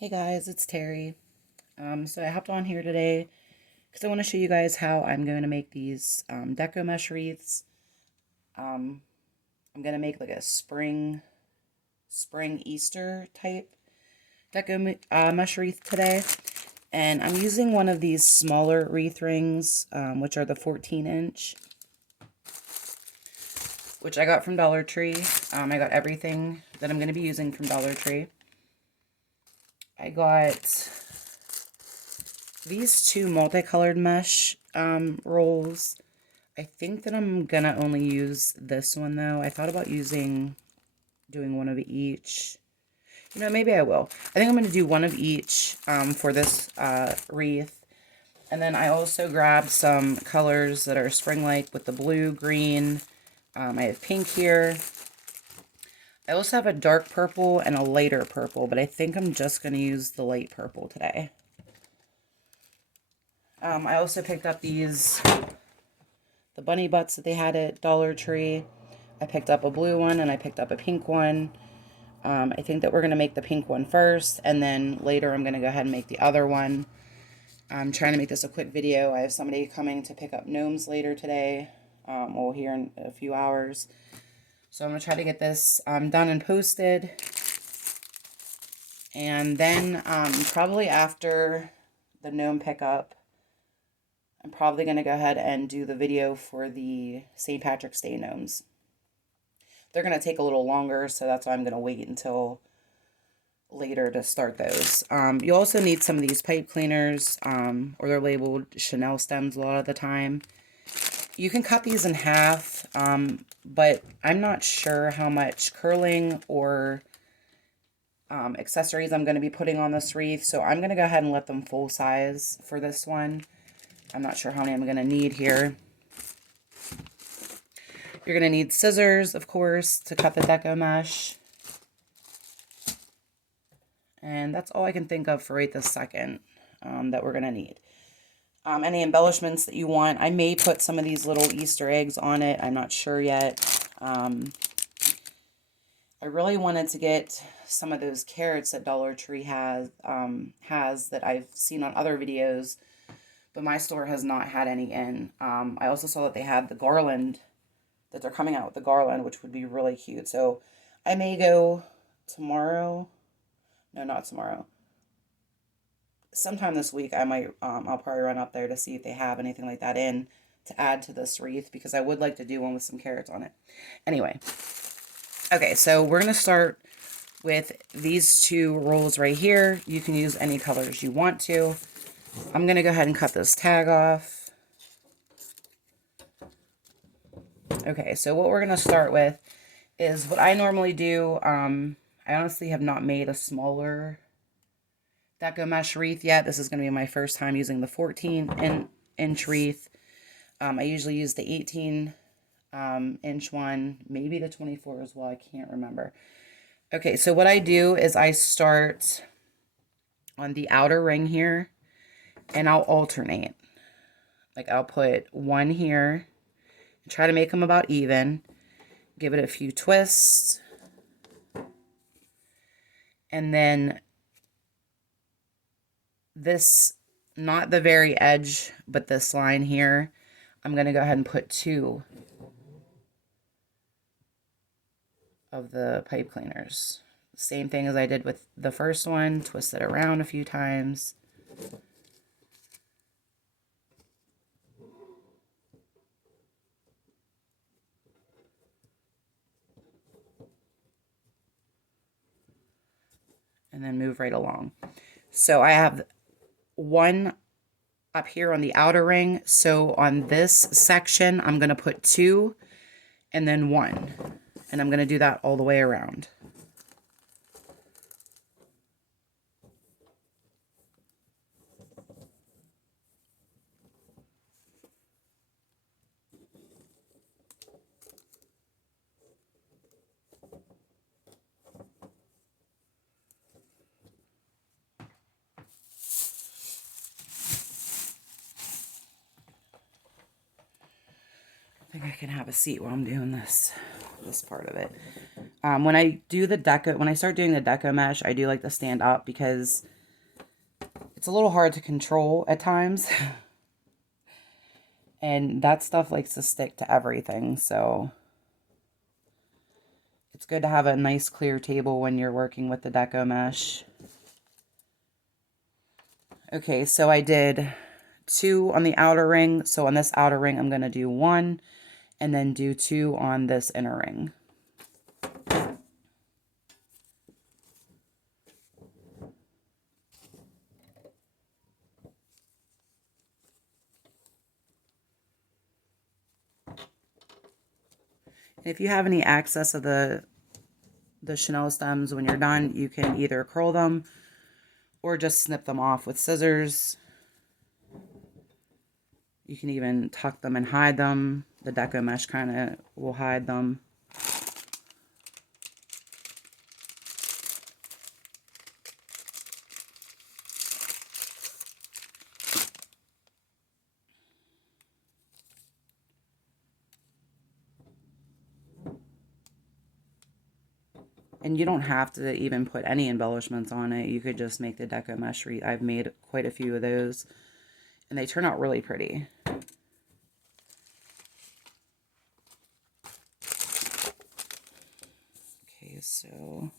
Hey guys, it's Terry. So I hopped on here today because I want to show you guys how I'm going to make these deco mesh wreaths. Um, I'm going to make like a spring Easter type deco mesh wreath today. And I'm using one of these smaller wreath rings, which are the 14-inch, which I got from Dollar Tree. I got everything that I'm going to be using from Dollar Tree. I got these two multicolored mesh rolls. I think that I'm gonna only use this one though. I thought about doing one of each. You know, maybe I will. I think I'm gonna do one of each for this wreath. And then I also grabbed some colors that are spring-like with the blue, green. I have pink here. I also have a dark purple and a lighter purple, but I think I'm just going to use the light purple today. I also picked up the bunny butts that they had at Dollar Tree. I picked up a blue one and I picked up a pink one. I think that we're going to make the pink one first, and then later I'm going to go ahead and make the other one. I'm trying to make this a quick video. I have somebody coming to pick up gnomes later today, well, here in a few hours. So I'm going to try to get this done and posted. And then probably after the gnome pickup, I'm probably going to go ahead and do the video for the St. Patrick's Day gnomes. They're going to take a little longer, so that's why I'm going to wait until later to start those. You also need some of these pipe cleaners, or they're labeled Chanel stems a lot of the time. You can cut these in half, but I'm not sure how much curling or accessories I'm going to be putting on this wreath, so I'm going to go ahead and let them full size for this one. I'm not sure how many I'm going to need here. You're going to need scissors, of course, to cut the deco mesh. And that's all I can think of for right this second that we're going to need. Any embellishments that you want. I may put some of these little Easter eggs on it. I'm not sure yet. I really wanted to get some of those carrots that Dollar Tree has that I've seen on other videos, but my store has not had any in. I also saw that they had the garland, that they're coming out with the garland, which would be really cute. So I may go tomorrow. No, not tomorrow. Sometime this week, I'll probably run up there to see if they have anything like that in to add to this wreath, because I would like to do one with some carrots on it. Anyway, okay, so we're going to start with these two rolls right here. You can use any colors you want to. I'm going to go ahead and cut this tag off. Okay, so what we're going to start with is what I normally do. I honestly have not made a smaller deco mesh wreath yet. This is going to be my first time using the 14-inch wreath. I usually use the 18-inch one, maybe the 24 as well. I can't remember. Okay, so what I do is I start on the outer ring here, and I'll alternate. Like, I'll put one here and try to make them about even. Give it a few twists. And then this, not the very edge, but this line here, I'm going to go ahead and put two of the pipe cleaners. Same thing as I did with the first one. Twist it around a few times. And then move right along. So I have one up here on the outer ring. So on this section, I'm going to put two and then one. And I'm going to do that all the way around. I think I can have a seat while I'm doing this part of it. When I do the deco, when I start doing the deco mesh, I do like to stand up because it's a little hard to control at times. And that stuff likes to stick to everything, so it's good to have a nice clear table when you're working with the deco mesh. Okay, so I did 2 on the outer ring. So on this outer ring, I'm going to do 1 and then do 2 on this inner ring. If you have any excess of the chenille stems when you're done, you can either curl them or just snip them off with scissors. You can even tuck them and hide them. The deco mesh kind of will hide them. And you don't have to even put any embellishments on it. You could just make the deco mesh wreath. I've made quite a few of those, and they turn out really pretty. Okay, so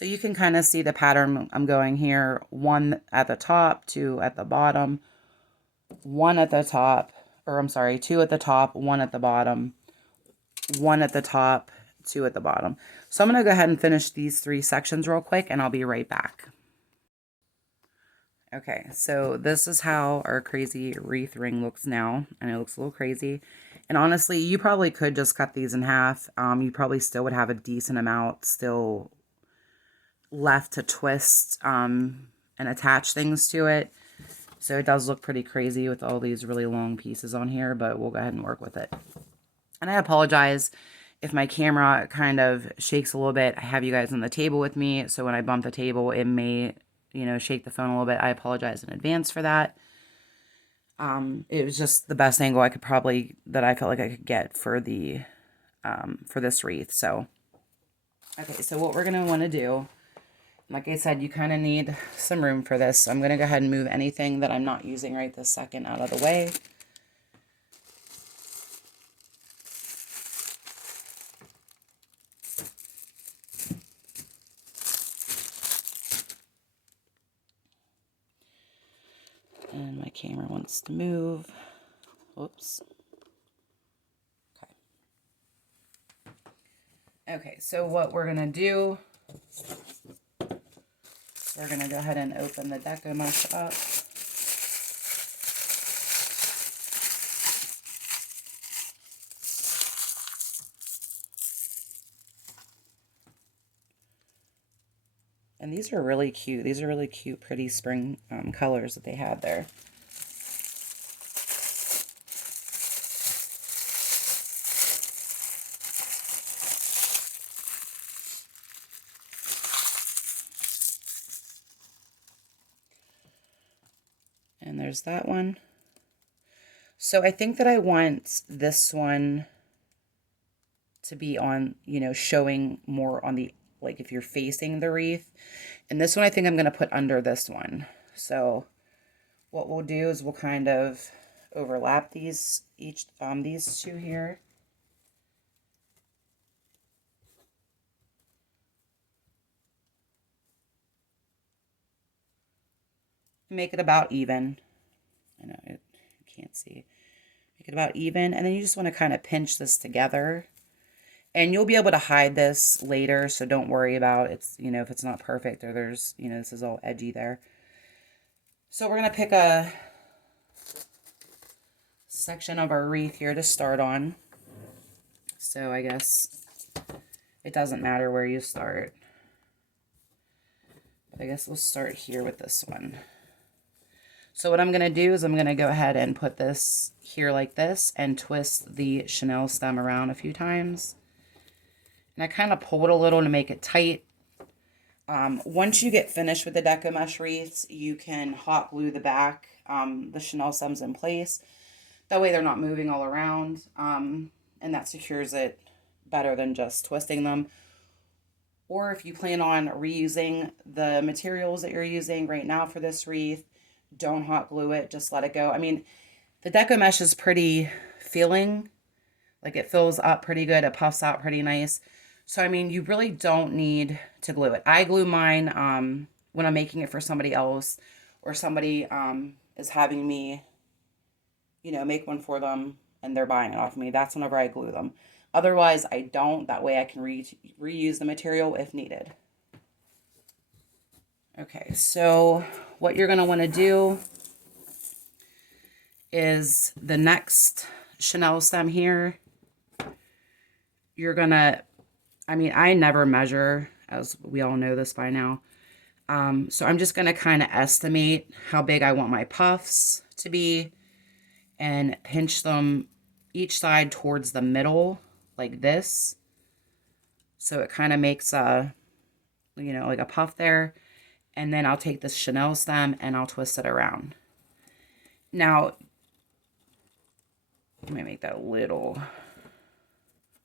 you can kind of see the pattern I'm going here. 1 at the top, 2 at the bottom, 1 at the top, or I'm sorry, 2 at the top, 1 at the bottom, 1 at the top, 2 at the bottom. So I'm going to go ahead and finish these 3 sections real quick, and I'll be right back. Okay, so this is how our crazy wreath ring looks now, and it looks a little crazy. And honestly, you probably could just cut these in half. You probably still would have a decent amount still left to twist and attach things to it. So it does look pretty crazy with all these really long pieces on here, but we'll go ahead and work with it. And I apologize if my camera kind of shakes a little bit. I have you guys on the table with me, so when I bump the table, it may, you know, shake the phone a little bit. I apologize in advance for that. It was just the best angle I could probably, that I felt like I could get for the, for this wreath. So, okay, so what we're going to want to do, like I said, you kind of need some room for this. So I'm going to go ahead and move anything that I'm not using right this second out of the way. And my camera wants to move. Whoops. Okay. Okay, so what we're going to do, we're going to go ahead and open the deco mesh up. And these are really cute. These are really cute, pretty spring colors that they had there. And there's that one. So I think that I want this one to be on, you know, showing more on the, like if you're facing the wreath. And this one I think I'm going to put under this one. So what we'll do is we'll kind of overlap these, these 2 here. Make it about even. I know you can't see. Make it about even, and then you just want to kind of pinch this together. And you'll be able to hide this later, so don't worry about it's, you know, if it's not perfect or there's, you know, this is all edgy there. So we're going to pick a section of our wreath here to start on. So I guess it doesn't matter where you start. But I guess we'll start here with this one. So what I'm going to do is I'm going to go ahead and put this here like this and twist the chenille stem around a few times. And I kind of pull it a little to make it tight. Once you get finished with the deco mesh wreaths, you can hot glue the back, the chenille stems in place. That way they're not moving all around, and that secures it better than just twisting them. Or if you plan on reusing the materials that you're using right now for this wreath, don't hot glue it, just let it go. I mean, the deco mesh is pretty filling, like it fills up pretty good, it puffs out pretty nice. So, I mean, you really don't need to glue it. I glue mine when I'm making it for somebody else, or somebody is having me, make one for them and they're buying it off me. That's whenever I glue them. Otherwise, I don't. That way I can reuse the material if needed. Okay, so what you're going to want to do is the next Chanel stem here, you're going to, I never measure, as we all know this by now. So I'm just going to kind of estimate how big I want my puffs to be and pinch them each side towards the middle like this. So it kind of makes a, like a puff there. And then I'll take this Chanel stem and I'll twist it around. Now, let me make that a little,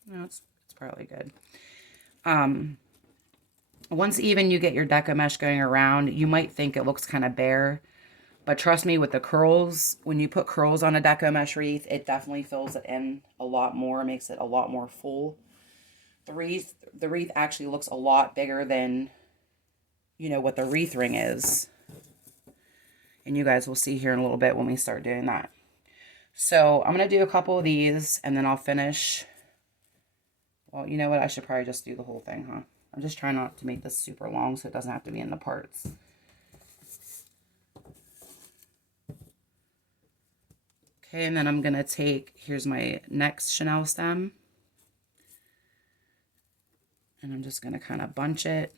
no, it's probably good. Once even you get your deco mesh going around, you might think it looks kind of bare, but trust me, with the curls, when you put curls on a deco mesh wreath, it definitely fills it in a lot more, makes it a lot more full. The wreath actually looks a lot bigger than, what the wreath ring is. And you guys will see here in a little bit when we start doing that. So I'm going to do a couple of these and then I'll finish. Well, you know what? I should probably just do the whole thing, huh? I'm just trying not to make this super long so it doesn't have to be in the parts. Okay, and then I'm going to take, here's my next Chanel stem. And I'm just going to kind of bunch it.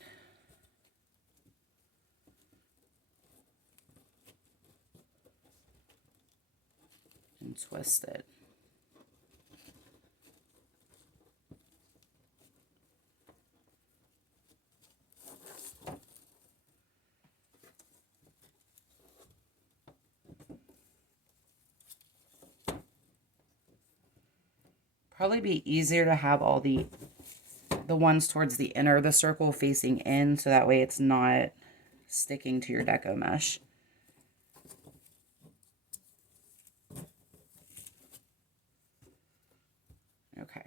And twist it. Probably be easier to have all the ones towards the inner of the circle facing in, so that way it's not sticking to your deco mesh. Okay.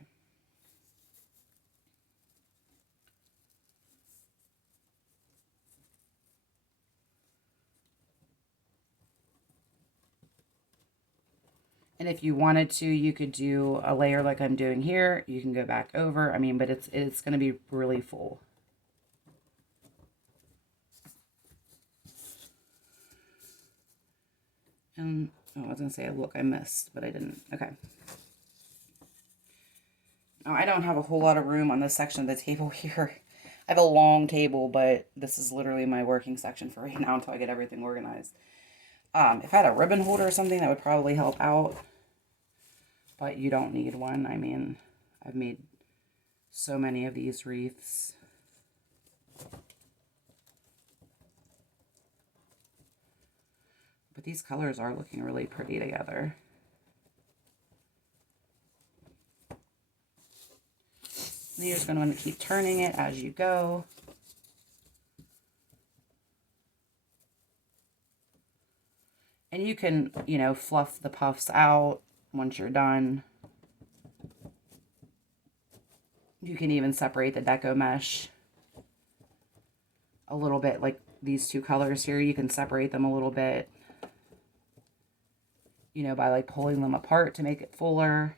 And if you wanted to, you could do a layer like I'm doing here. You can go back over. But it's going to be really full. And I was going to say, look, I missed, but I didn't. Okay. Now, I don't have a whole lot of room on this section of the table here. I have a long table, but this is literally my working section for right now until I get everything organized. If I had a ribbon holder or something, that would probably help out. But you don't need one. I've made so many of these wreaths. But these colors are looking really pretty together. And you're just going to want to keep turning it as you go. And you can, fluff the puffs out once you're done. You can even separate the deco mesh a little bit, like these two colors here. You can separate them a little bit, by like pulling them apart to make it fuller.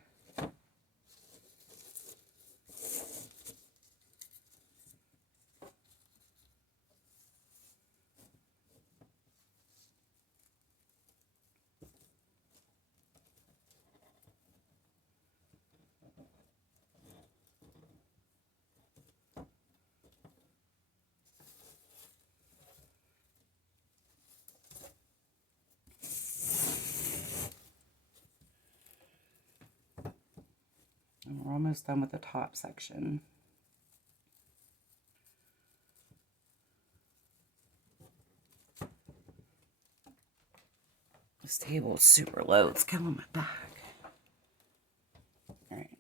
And we're almost done with the top section. This table is super low. It's killing my back. All right.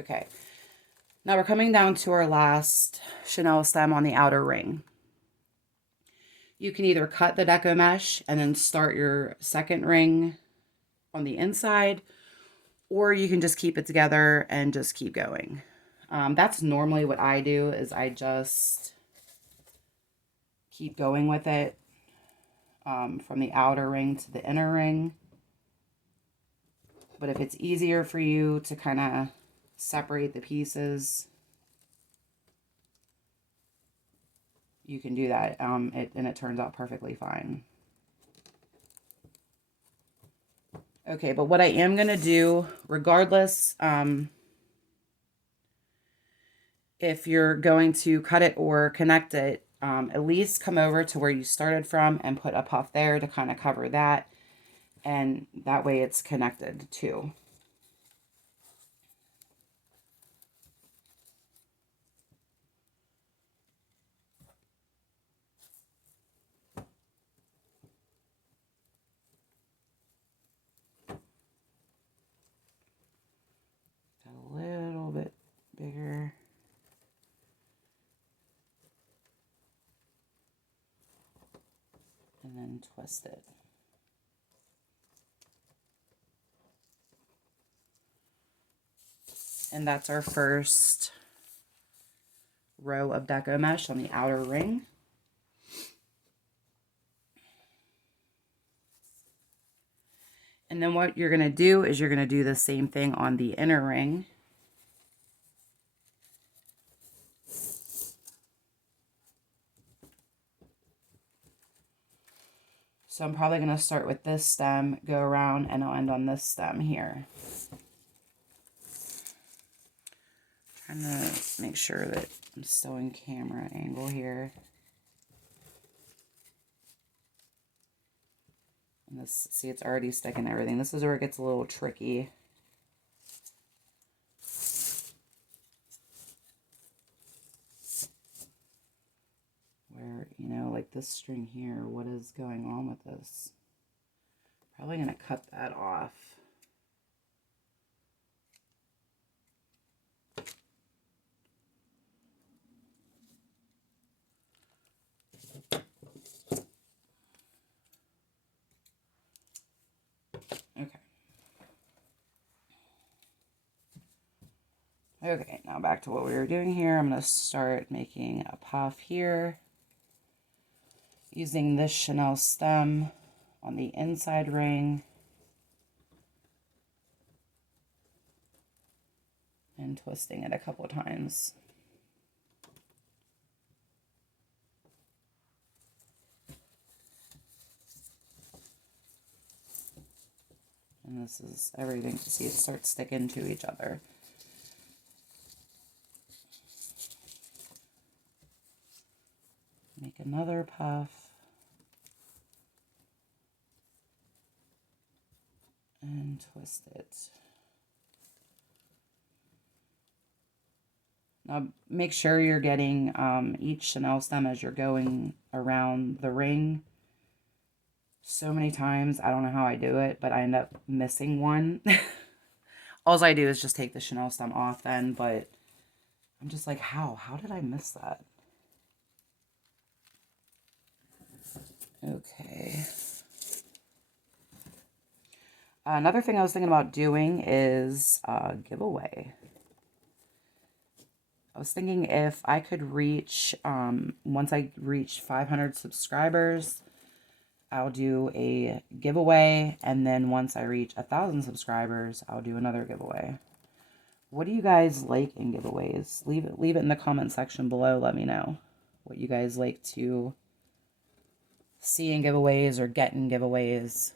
Okay. Now we're coming down to our last chenille stem on the outer ring. You can either cut the deco mesh and then start your second ring on the inside, or you can just keep it together and just keep going. That's normally what I do, is I just keep going with it from the outer ring to the inner ring. But if it's easier for you to kind of separate the pieces, you can do that, and it turns out perfectly fine. Okay, but what I am going to do, regardless, if you're going to cut it or connect it, at least come over to where you started from and put a puff there to kind of cover that. And that way it's connected too. Got a little bit bigger. And then twist it. And that's our first row of deco mesh on the outer ring. And then what you're going to do is you're going to do the same thing on the inner ring. So I'm probably going to start with this stem, go around, and I'll end on this stem here. Trying to make sure that I'm still in camera angle here. And this, see, it's already sticking to everything. This is where it gets a little tricky. Where, you know, like this string here, what is going on with this? Probably going to cut that off. Okay. Okay, now back to what we were doing here. I'm going to start making a puff here, using this chenille stem on the inside ring, and twisting it a couple of times. And this is everything. See, it starts sticking to each other. Make another puff. And twist it. Now make sure you're getting each chenille stem as you're going around the ring. So many times, I don't know how I do it, but I end up missing one. All I do is just take the chenille stem off then, but I'm just like, how? How did I miss that? Okay. Another thing I was thinking about doing is a giveaway. I was thinking if I could reach, once I reach 500 subscribers, I'll do a giveaway, and then once I reach 1,000 subscribers, I'll do another giveaway. What do you guys like in giveaways? Leave it in the comment section below. Let me know what you guys like to see in giveaways or get in giveaways.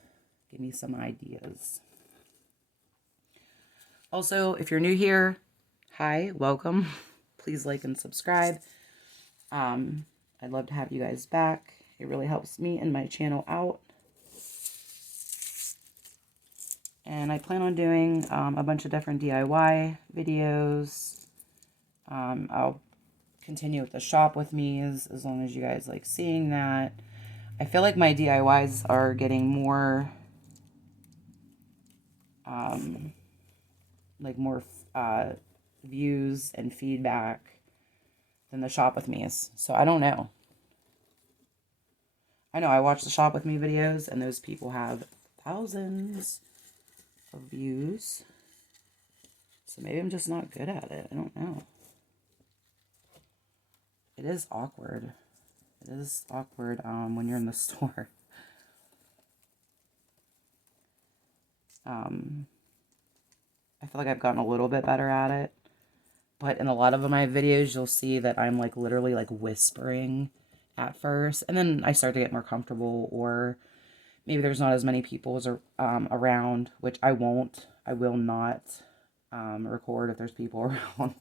Give me some ideas. Also, if you're new here, hi, welcome. Please like and subscribe. I'd love to have you guys back. It really helps me and my channel out. And I plan on doing a bunch of different DIY videos. I'll continue with the shop with me as long as you guys like seeing that. I feel like my DIYs are getting more, views and feedback than the Shop With Me's. So I don't know. I know I watch the Shop With Me videos, and those people have thousands of views. So maybe I'm just not good at it. I don't know. It is awkward. It is awkward when you're in the store. I feel like I've gotten a little bit better at it. But in a lot of my videos, you'll see that I'm like literally like whispering at first. And then I start to get more comfortable, or maybe there's not as many people as around, which I won't. I will not record if there's people around.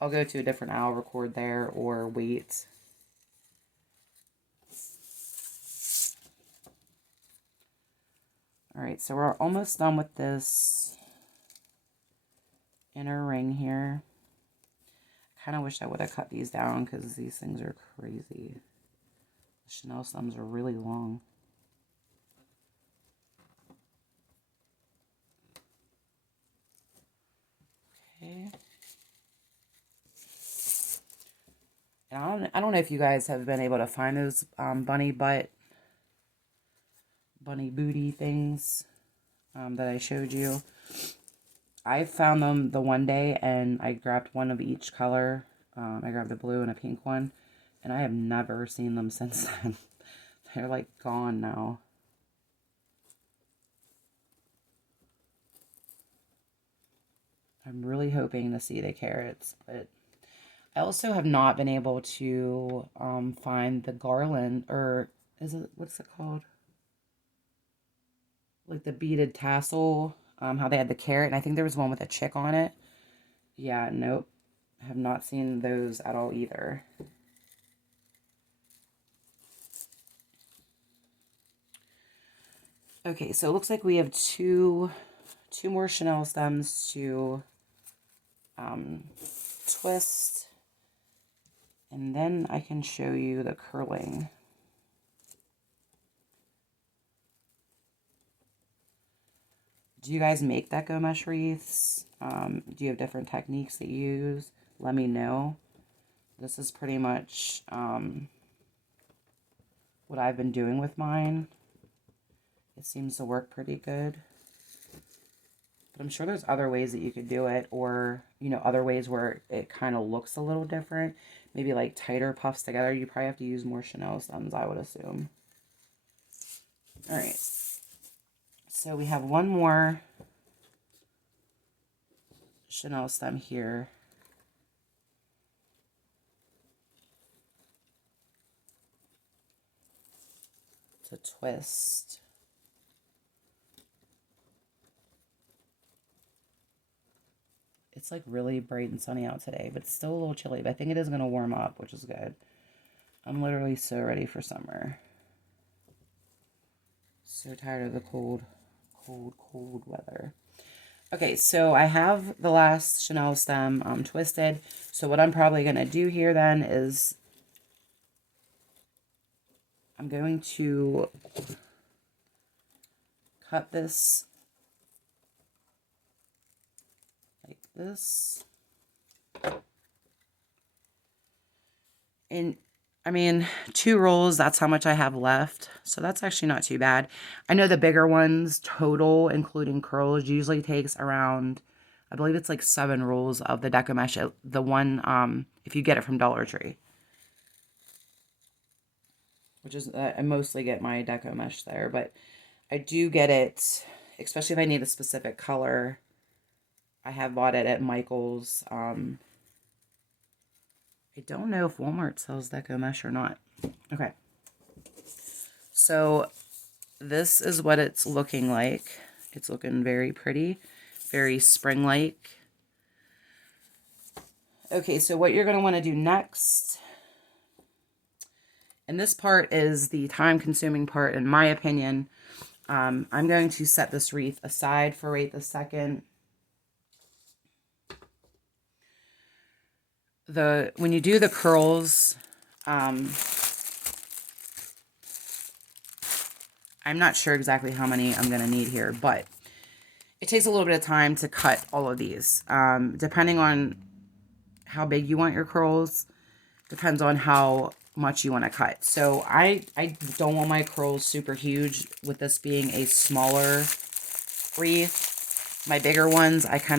I'll go to a different aisle, record there, or wait. Alright, so we're almost done with this inner ring here. Kind of wish I would have cut these down because these things are crazy. The Chanel stems are really long. Okay. And I don't know if you guys have been able to find those bunny booty things that I showed you. I found them the one day, and I grabbed one of each color. I grabbed a blue and a pink one, and I have never seen them since then. They're like gone now. I'm really hoping to see the carrots, but I also have not been able to find the garland, or is it, what's it called? Like the beaded tassel, how they had the carrot, and I think there was one with a chick on it. Yeah, nope. I have not seen those at all either. Okay, so it looks like we have two more Chanel stems to twist, and then I can show you the curling. Do you guys make deco mesh wreaths? Do you have different techniques that you use? Let me know. This is pretty much what I've been doing with mine. It seems to work pretty good. But I'm sure there's other ways that you could do it, or, you know, other ways where it kind of looks a little different. Maybe like tighter puffs together. You probably have to use more Chanel stems, I would assume. Alright. So we have one more Chanel stem here. To twist. It's like really bright and sunny out today, but it's still a little chilly, but I think it is going to warm up, which is good. I'm literally so ready for summer. So tired of the cold weather. Okay, so I have the last Chanel stem twisted. So what I'm probably going to do here then is I'm going to cut this like this. And I mean, 2 rolls, that's how much I have left. So that's actually not too bad. I know the bigger ones, total, including curls, usually takes around, I believe it's like 7 rolls of the deco mesh. The one, if you get it from Dollar Tree. Which is, I mostly get my deco mesh there. But I do get it, especially if I need a specific color. I have bought it at Michael's. I don't know if Walmart sells deco mesh or not. Okay. So this is what it's looking like. It's looking very pretty, very spring-like. Okay, so what you're going to want to do next, and this part is the time-consuming part in my opinion. I'm going to set this wreath aside for right this second. When you do the curls, I'm not sure exactly how many I'm going to need here, but it takes a little bit of time to cut all of these. Depending on how big you want your curls, depends on how much you want to cut. So I don't want my curls super huge, with this being a smaller wreath. My bigger ones, I kind of